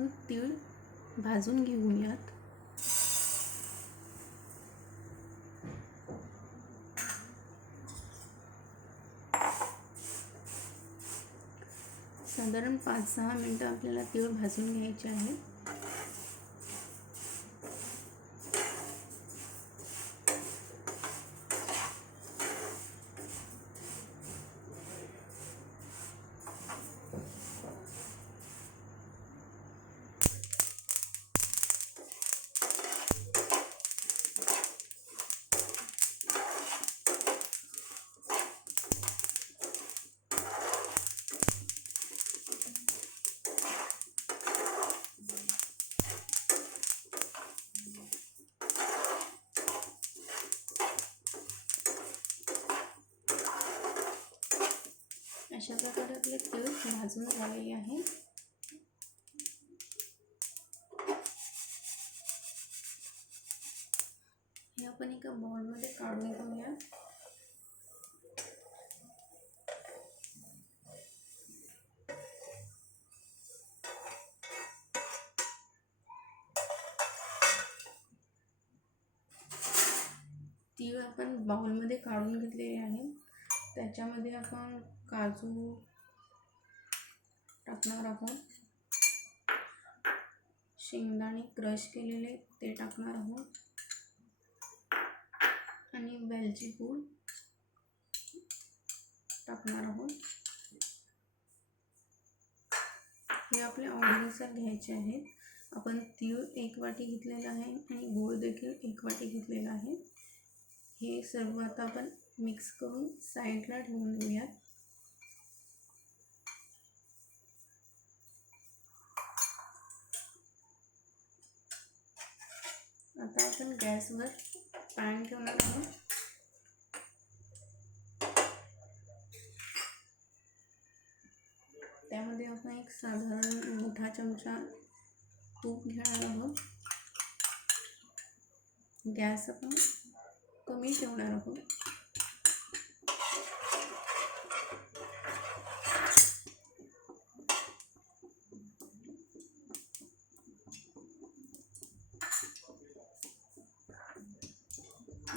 आपण तीळ भाजून घेऊयात. साधारण 5-6 मिनटं आपल्याला तीळ भाजून घ्यायचे आहे. अशा प्रकारे आपले तीळ भाजून झालेले आहे. हे आपण एका बाउलमध्ये काढून घेऊया. तीळ आपण बाउलमध्ये काढून घेतलेले आहे. त्याच्यामध्ये आपण काजू टाकणार आहोत, शेंगदाणे क्रश केलेले ते टाकणार आहोत आणि वेलची पूड टाकणार आहोत. हे आपल्या आवडीनुसार घ्यायचे आहेत. आपण तीळ 1 वाटी घेतलेला आहे आणि गूळ देखील 1 वाटी घेतलेला आहे. हे सर्व आता आपण मिक्स करून साईडला ठेवून देऊयात. आता आपण गॅसवर पॅन ठेवणार आहोत. त्यामध्ये आपण एक साधारण मोठा चमचा तूप घेणार आहोत. गॅस आपण कमी ठेवणार आहोत.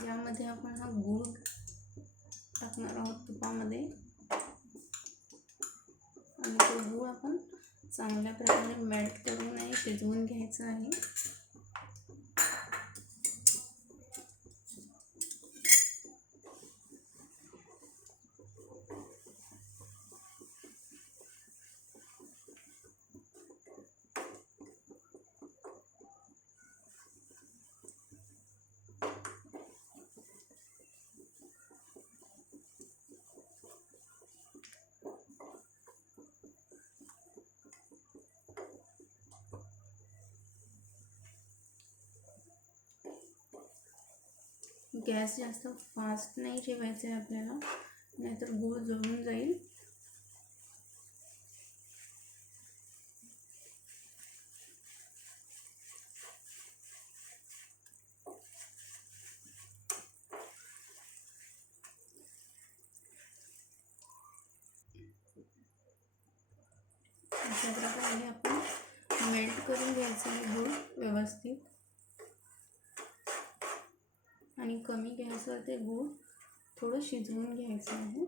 यामध्ये आपण हा गूळ टाकणार आहोत तुपामध्ये आणि तो गूळ आपण चांगल्या प्रकारे मेल्ट करून आणि शिजवून घ्यायचा आहे. गॅस जास्त फास्ट नाही ठेवायचा आहे आपल्याला, नाहीतर गूळ जळून जाईल. अशा प्रकारे आपण मेल्ट करून घ्यायचं आहे गूळ व्यवस्थित आणि कमी गॅसवर ते गूळ थोडं शिजवून घ्यायचं आहे.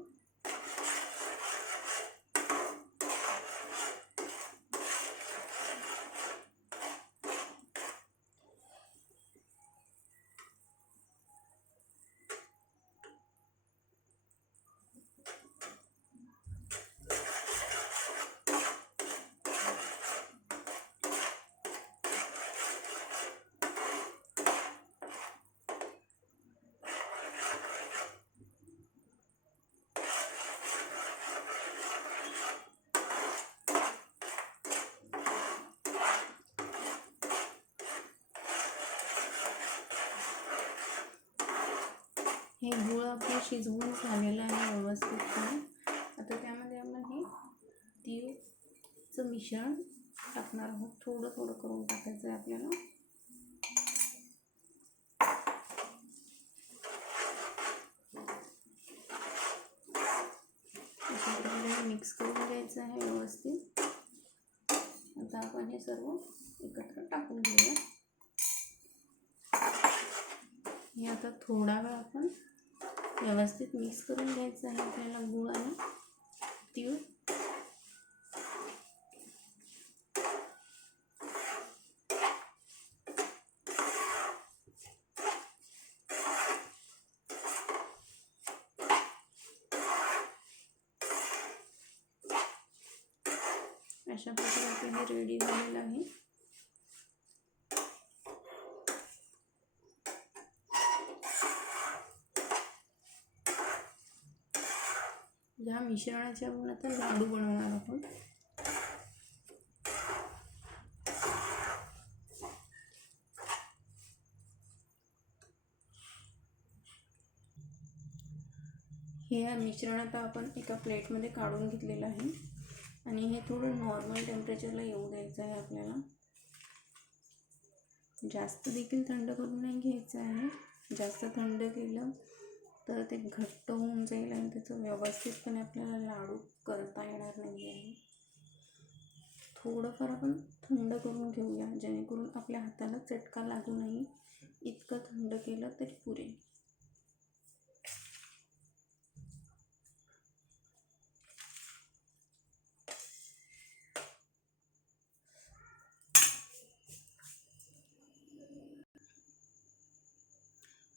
हे गूळ आपलं शिजवून झालेलं आहे व्यवस्थितपणे. आता त्यामध्ये आपण हे तीळचं मिश्रण टाकणार आहोत. थोडं थोडं करून टाकायचं आहे आपल्याला. मिक्स करून घ्यायचं आहे व्यवस्थित. आता आता आपण हे सर्व एकत्र टाकून घेऊया. हे आता थोडा वेळ आपण व्यवस्थित मिक्स करून घ्यायचं आहे आपल्याला गूळ आणि तीळ. अशा प्रकारे आपलं हे रेडी झालेलं आहे. या मिश्रणाचे आपण आता लाडू बनवणार आहोत. हे मिश्रण आता आपण एका प्लेटमध्ये काढून घेतलेलं आहे आणि हे थोडं नॉर्मल टेम्परेचरला येऊ द्यायचं आहे आपल्याला. जास्त देखील थंड करून नाही घ्यायचं आहे. जास्त थंड केलं तर ते घट्ट होऊन जाईल आणि त्याचं व्यवस्थितपणे आपल्याला लाडू करता येणार नाही आहे. थोडंफार आपण थंड करून घेऊया जेणेकरून आपल्या हाताला चटका लागू नये. इतकं थंड केलं तरी पुरेल.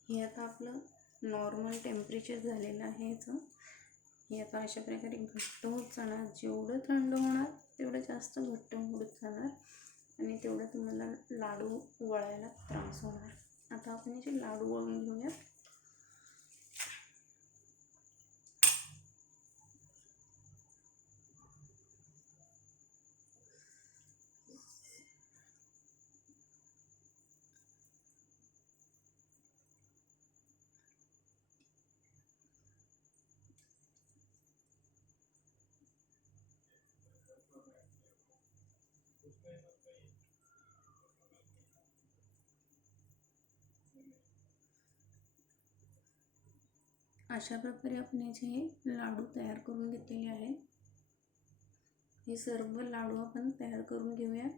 हे आता आपलं नॉर्मल टेम्परेचर झालेलं आहे याचं. हे आता अशा प्रकारे घट्ट होत जाणार. जेवढं थंड होणार तेवढं जास्त घट्ट होत जाणार आणि तेवढं तुम्हाला लाडू वळायला त्रास होणार. आता आपण याचे लाडू वळून घेऊया. अशा प्रकारे आपण याचे हे लाडू तयार करून घेतलेले आहेत. हे सर्व लाडू आपण तयार करून घेऊया.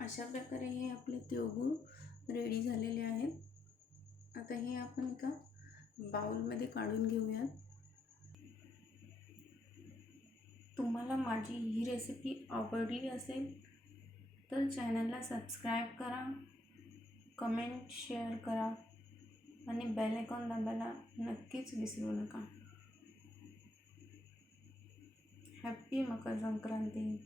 अशा प्रकारे हे आपले तिळगुळ रेडी झालेले आहेत. आता हे आपण एका बाउलमध्ये काढून घेऊयात. तुम्हाला माझी ही रेसिपी आवडली असेल तर चॅनलला सबस्क्राईब करा, कमेंट शेअर करा आणि बेल आयकॉन दाबायला नक्कीच विसरू नका. हॅपी मकर संक्रांती.